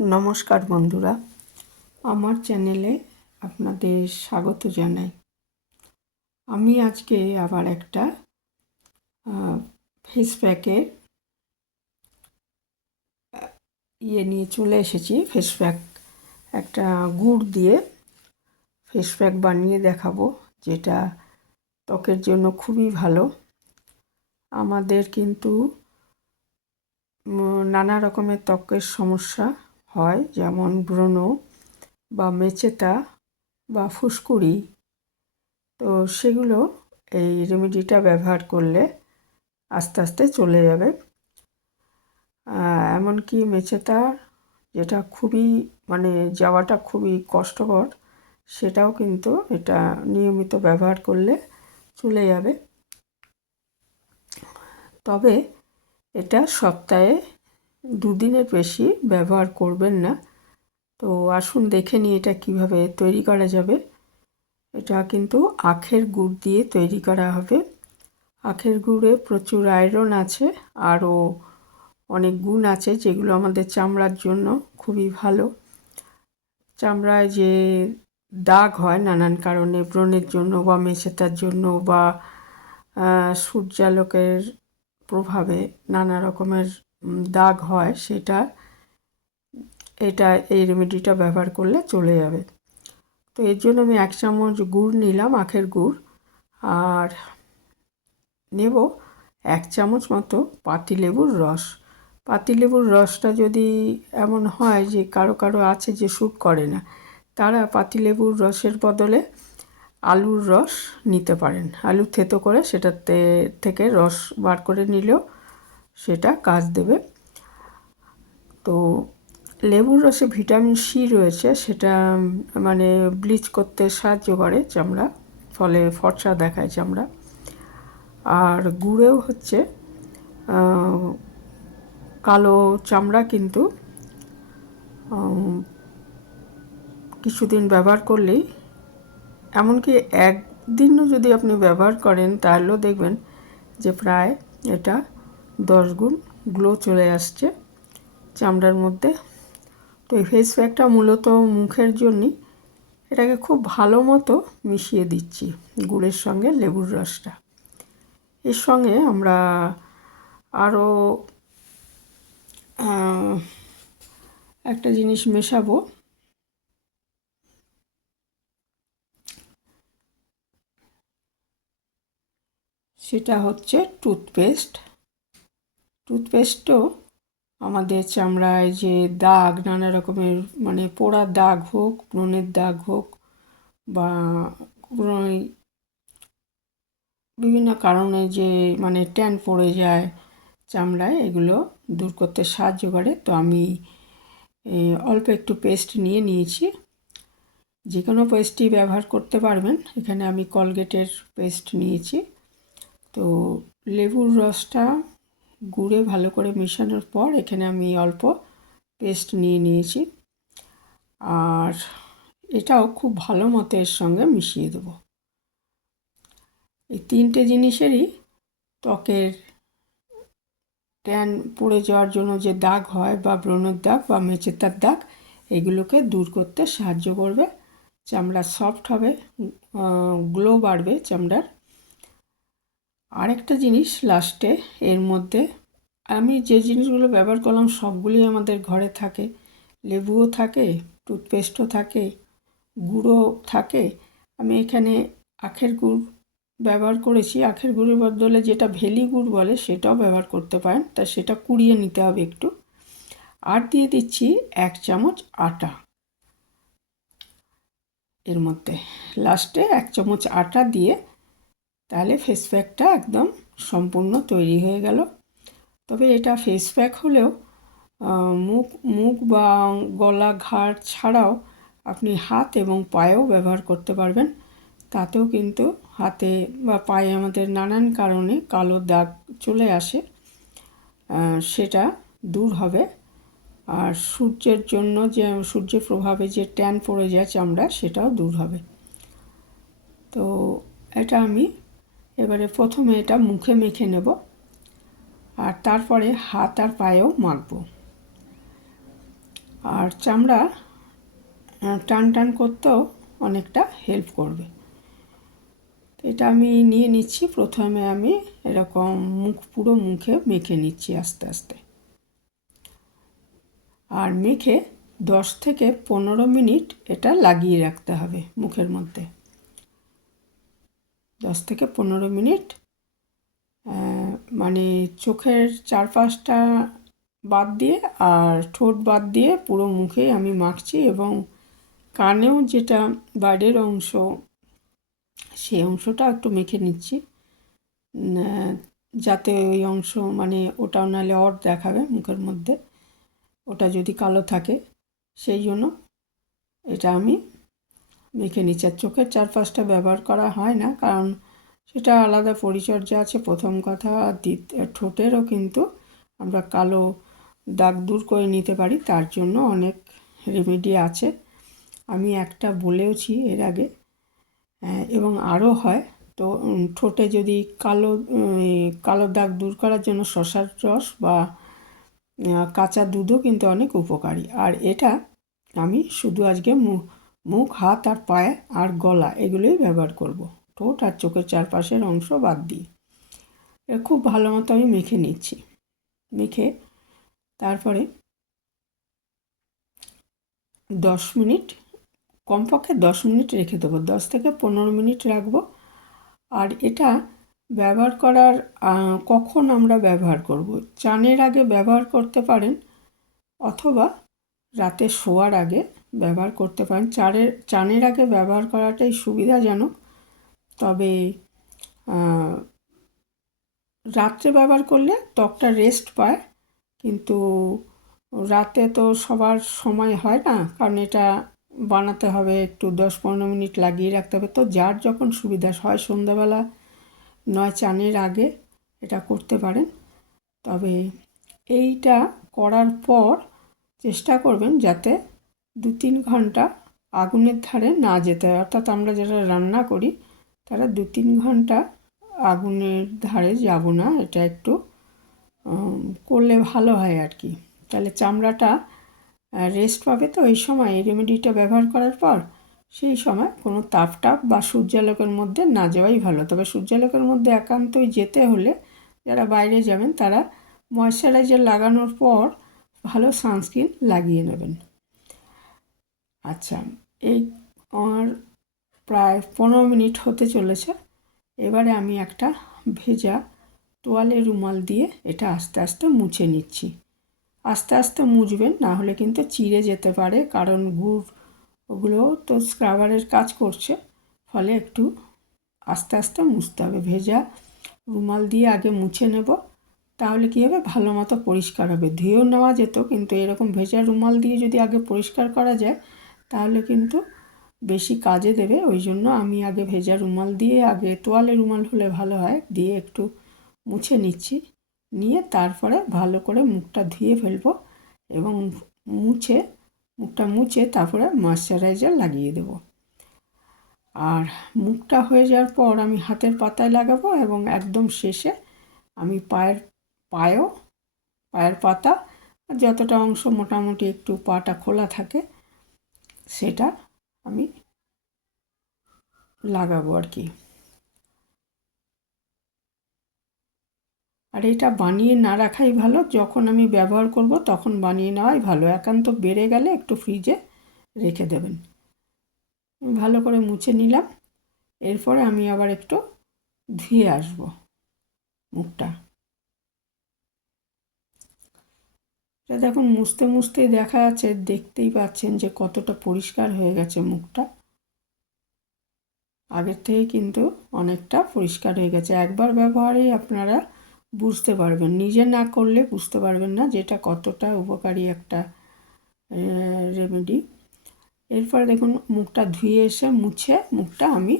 নমস্কার বন্ধুরা, আমার চ্যানেলে আপনাদের স্বাগত জানাই। আমি আজকে আবার একটা ফেস প্যাকের নিয়ে চলে এসেছি। ফেস প্যাক একটা গুড় দিয়ে ফেস প্যাক বানিয়ে দেখাবো, যেটা ত্বকের জন্য খুবই ভালো। আমাদের কিন্তু নানা রকমের ত্বকের সমস্যা হয়, যেমন ব্রণ বা মেচেতা বা ফুসকুড়ি। তো সেগুলো এই রেমেডিটা ব্যবহার করলে আস্তে আস্তে চলে যাবে। এমনকি মেচেতা যেটা খুবই যাওয়াটা খুবই কষ্টকর, সেটাও কিন্তু এটা নিয়মিত ব্যবহার করলে চলে যাবে। তবে এটা সপ্তাহে 2 দিনের বেশি ব্যবহার করবেন না। তো আসুন দেখে নিই এটা কিভাবে তৈরি করা যাবে। এটা কিন্তু আখের গুড় দিয়ে তৈরি করা হবে। আখের গুড়ে প্রচুর আয়রন আছে, আরও অনেক গুণ আছে যেগুলো আমাদের চামড়ার জন্য খুবই ভালো। চামড়ায় যে দাগ হয় নানান কারণে, ব্রণের জন্য বা মেচেতার জন্য বা সূর্যালোকের প্রভাবে নানা রকমের দাগ হয়, এই রেমেডিটা ব্যবহার করলে চলে যাবে। তো এর জন্য আমি 1 চামচ গুড় নিলাম, আখের গুড়, আর নেব 1 চামচ মতো পাতিলেবুর রস। পাতিলেবুর রসটা যদি এমন হয় যে কারো কারো আছে যে স্যুট করে না, তারা পাতিলেবুর রসের বদলে আলুর রস নিতে পারেন। আলু থেতো করে সেটাতে থেকে রস বার করে নিলেও সেটা কাজ দেবে। তো লেবুর রসে ভিটামিন সি রয়েছে, সেটা ব্লিচ করতে সাহায্য করে চামড়া, ফলে ফর্সা দেখায় চামড়া। আর গুড়েও হচ্ছে কালো চামড়া কিন্তু কিছুদিন ব্যবহার করলেই, এমনকি একদিনও যদি আপনি ব্যবহার করেন, তাহলেও দেখবেন যে প্রায় এটা 10 গুণ গ্লো চলে আসছে চামড়ার মধ্যে। তো এই ফেস প্যাকটা মূলত মুখের জন্যই। এটাকে খুব ভালো মতো মিশিয়ে দিচ্ছি গুড়ের সঙ্গে লেবুর রসটা। এর সঙ্গে আমরা আরও একটা জিনিস মেশাবো, সেটা হচ্ছে টুথপেস্ট। টুথপেস্টও আমাদের চামড়ায় যে দাগ, নানা রকমের পোড়ার দাগ হোক, ব্রণের দাগ হোক, বা বিভিন্ন কারণে যে ট্যান পড়ে যায় চামড়ায়, এগুলো দূর করতে সাহায্য করে। তো আমি অল্প একটু পেস্ট নিয়েছি। যে কোনো পেস্টই ব্যবহার করতে পারবেন। এখানে আমি কলগেটের পেস্ট নিয়েছি। তো লেবুর রসটা গুড়ে ভালো করে মেশানোর পর এখানে আমি অল্প পেস্ট নিয়েছি, আর এটাও খুব ভালো মতো এর সঙ্গে মিশিয়ে দেবো। এই 3টে জিনিসেরই ত্বকের ট্যান পড়ে যাওয়ার জন্য যে দাগ হয়, বা ব্রণের দাগ বা মেচেতার দাগ, এগুলোকে দূর করতে সাহায্য করবে। চামড়া সফট হবে, গ্লো বাড়বে চামড়ার। আরেকটা জিনিস লাস্টে, এর মধ্যে আমি যে জিনিসগুলো ব্যবহার করলাম সবগুলোই আমাদের ঘরে থাকে। লেবুও থাকে, টুথপেস্টও থাকে, গুঁড়ো থাকে। আমি এখানে আখের গুড় ব্যবহার করেছি। আখের গুড়ের বদলে যেটা ভেলি গুড় বলে সেটাও ব্যবহার করতে পারেন, তা সেটা কুড়িয়ে নিতে হবে একটু। আর দিয়ে দিচ্ছি 1 চামচ আটা এর মধ্যে। লাস্টে 1 চামচ আটা দিয়ে তাহলে ফেস প্যাকটা একদম সম্পূর্ণ তৈরি হয়ে গেল। তবে এটা ফেস প্যাক হলেও মুখ বা গলা, ঘাড় ছাড়াও আপনি হাত এবং পায়েও ব্যবহার করতে পারবেন। তাতেও কিন্তু হাতে বা পায়ে আমাদের নানান কারণে কালো দাগ চলে আসে, সেটা দূর হবে। আর সূর্যের জন্য যে সূর্যের প্রভাবে যে ট্যান পড়ে যায় চামড়া, সেটাও দূর হবে। তো এটা আমি এবারে প্রথমে এটা মুখে মেখে নেব, আর তারপরে হাত আর পায়েও মাখবো। আর চামড়া টান টান করতেও অনেকটা হেল্প করবে। এটা আমি নিয়ে নিচ্ছি। প্রথমে আমি এরকম পুরো মুখে মেখে নিচ্ছি আস্তে আস্তে, আর মেখে 10 থেকে 15 মিনিট এটা লাগিয়ে রাখতে হবে মুখের মধ্যে। 10 থেকে 15 মিনিট মানে চোখের চারপাশটা বাদ দিয়ে আর ঠোঁট বাদ দিয়ে পুরো মুখে আমি মাখছি, এবং কানেও যেটা বাইরের অংশ সেই অংশটা একটু মেখে নিচ্ছি, যাতে ওই অংশ মানে ওটাও নাহলে অড দেখাবে মুখের মধ্যে, ওটা যদি কালো থাকে, সেই জন্য এটা আমি মেখে নিচ্ছি। আর চোখের চারপাশটা ব্যবহার করা হয় না, কারণ সেটা আলাদা পরিচর্যা আছে প্রথম কথা। ঠোঁটেরও কিন্তু আমরা কালো দাগ দূর করে নিতে পারি, তার জন্য অনেক রেমেডি আছে। আমি একটা বলেওছি এর আগে, এবং আরও হয়। তো ঠোঁটে যদি কালো দাগ দূর করার জন্য শসার রস বা কাঁচা দুধও কিন্তু অনেক উপকারী। আর এটা আমি শুধু আজকে মুখ, হাত আর পায়ে আর গলা এগুলোই ব্যবহার করব, ঠোঁট আর চোখের চারপাশের অংশ বাদ দিয়ে। খুব ভালো মতো আমি মেখে নিচ্ছি। মেখে তারপরে 10 মিনিট, কমপক্ষে 10 মিনিট রেখে দেবো, 10 থেকে 15 মিনিট রাখবো। আর এটা ব্যবহার করার কখন আমরা ব্যবহার করব, চানের আগে ব্যবহার করতে পারেন, অথবা রাতে শোয়ার আগে ব্যবহার করতে পারেন। চানের আগে ব্যবহার করাটাই সুবিধাজনক। তবে রাত্রে ব্যবহার করলে ত্বকটা রেস্ট পায়, কিন্তু রাতে তো সবার সময় হয় না, কারণ এটা বানাতে হবে, একটু 10-15 মিনিট লাগিয়ে রাখতে হবে। তো যার যখন সুবিধা হয় সন্ধ্যাবেলা নয় চানের আগে এটা করতে পারেন। তবে এইটা করার পর চেষ্টা করবেন যাতে 2-3 ঘন্টা আগুনের ধারে না যেতে হয়। অর্থাৎ আমরা যারা রান্না করি তারা 2-3 ঘন্টা আগুনের ধারে যাব না, এটা একটু করলে ভালো হয় আর কি। তাহলে চামড়াটা রেস্ট পাবে। তো এই সময় এই রেমেডিটা ব্যবহার করার পর সেই সময় কোনো তাপ বা সূর্যালোকের মধ্যে না যাওয়াই ভালো। তবে সূর্যালোকের মধ্যে একান্তই যেতে হলে যারা বাইরে যাবেন তারা ময়েশ্চারাইজার লাগানোর পর ভালো সানস্ক্রিন লাগিয়ে নেবেন। আচ্ছা, এই আমার প্রায় 15 মিনিট হতে চলেছে। এবারে আমি একটা ভেজা তোয়ালে রুমাল দিয়ে এটা আস্তে আস্তে মুছে নিচ্ছি। আস্তে আস্তে মুছবেন, না হলে কিন্তু চিড়ে যেতে পারে, কারণ গুড় ওগুলো তো স্ক্রাবারের কাজ করছে, ফলে একটু আস্তে আস্তে মুছতে হবে। ভেজা রুমাল দিয়ে আগে মুছে নেব, তাহলে কী হবে, ভালো মতো পরিষ্কার হবে। ধুয়েও নেওয়া যেত, কিন্তু এরকম ভেজা রুমাল দিয়ে যদি আগে পরিষ্কার করা যায় তাহলে কিন্তু বেশি কাজে দেবে। ওই জন্য আমি আগে ভেজা রুমাল দিয়ে, আগে তোয়ালে রুমাল হলে ভালো হয়, দিয়ে একটু মুছে নিচ্ছি। নিয়ে তারপরে ভালো করে মুখটা ধুয়ে ফেলবো, এবং মুখটা মুছে তারপরে ময়েশ্চারাইজার লাগিয়ে দেব। আর মুখটা হয়ে যাওয়ার পর আমি হাতের পাতায় লাগাবো, এবং একদম শেষে আমি পায়ের পাতা যতটা অংশ মোটামুটি একটু পাটা খোলা থাকে সেটা আমি লাগাবো আর কি। আর এটা বানিয়ে না রাখাই ভালো, যখন আমি ব্যবহার করব তখন বানিয়ে নেওয়াই ভালো। একান্ত বেড়ে গেলে একটু ফ্রিজে রেখে দেবেন। ভালো করে মুছে নিলাম। এরপরে আমি আবার একটু ধুয়ে আসবো মুখটা। এটা দেখুন, মুছতে মুছতেই দেখা যাচ্ছে, দেখতেই পাচ্ছেন যে কতটা পরিষ্কার হয়ে গেছে মুখটা। আগের থেকে কিন্তু অনেকটা পরিষ্কার হয়ে গেছে। একবার ব্যবহারেই আপনারা বুঝতে পারবেন, নিজে না করলে বুঝতে পারবেন না যেটা কতটা উপকারী একটা রেমেডি। এরপর দেখুন, মুখটা ধুয়ে এসে মুছে মুখটা আমি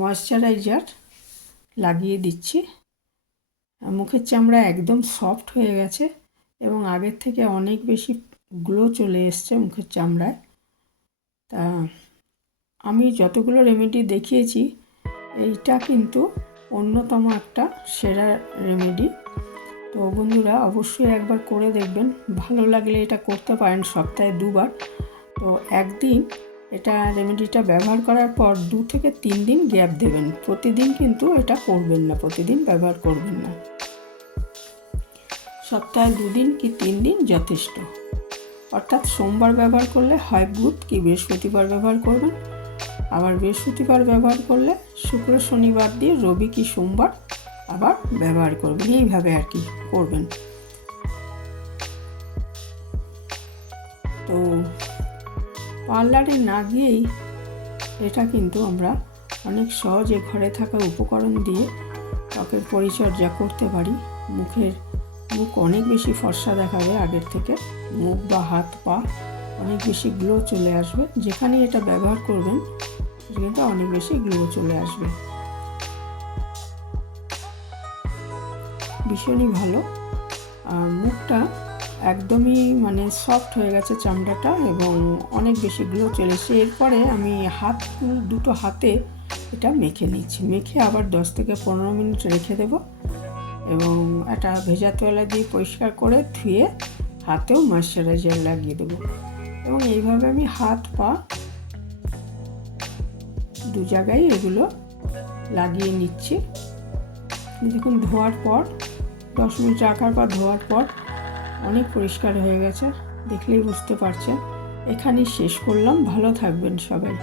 ময়েশ্চারাইজার লাগিয়ে দিচ্ছি। মুখের চামড়া একদম সফট হয়ে গেছে, এবং আগের থেকে অনেক বেশি গ্লো চলে এসছে মুখের চামড়ায়। তা আমি যতগুলো রেমেডি দেখিয়েছি, এইটা কিন্তু অন্যতম একটা সেরা রেমেডি। তো তো বন্ধুরা অবশ্যই একবার করে দেখবেন, ভালো লাগলে এটা করতে পারেন সপ্তাহে 2বার। তো একদিন এটা রেমেডিটা ব্যবহার করার পর 2 থেকে 3 দিন গ্যাপ দেবেন। প্রতিদিন কিন্তু এটা করবেন না, প্রতিদিন ব্যবহার করবেন না। সপ্তাহে 2 দিন কি 3 দিন যথেষ্ট। অর্থাৎ সোমবার ব্যবহার করলে হয় বুধ কি বৃহস্পতিবার ব্যবহার করবেন, আবার বৃহস্পতিবার ব্যবহার করলে শুক্র শনিবার দিয়ে রবি কি সোমবার আবার ব্যবহার করবেন। এইভাবে আর কি করবেন। তো পার্লারে না গিয়েই এটা কিন্তু আমরা অনেক সহজে ঘরে থাকা উপকরণ দিয়ে ত্বকের পরিচর্যা করতে পারি। মুখ অনেক বেশি ফর্সা দেখাবে আগের থেকে, মুখ বা হাত পা অনেক বেশি গ্লো চলে আসবে। যেখানে এটা ব্যবহার করবেন সেখানে অনেক বেশি গ্লো চলে আসবে, ভীষণই ভালো। আর মুখটা একদমই মানে সফট হয়ে গেছে চামড়াটা এবং অনেক বেশি গ্লো চলে এসেছে। এরপরে আমি দুটো হাতে এটা মেখে নিচ্ছি, মেখে আবার 10 থেকে 15 মিনিট রেখে দেব এবং একটা ভেজা তোয়ালে দিয়ে পরিষ্কার করে ধুয়ে হাতেও ময়েশ্চারাইজার লাগিয়ে দেবো। এবং এইভাবে আমি হাত পা 2 জায়গায় এগুলো লাগিয়ে নিচ্ছি। দেখুন ধোয়ার পর 10 মিনিট রাখার পর ধোয়ার পর অনেক পরিষ্কার হয়ে গেছে, দেখলেই বুঝতে পারছেন। এখানেই শেষ করলাম, ভালো থাকবেন সবাই।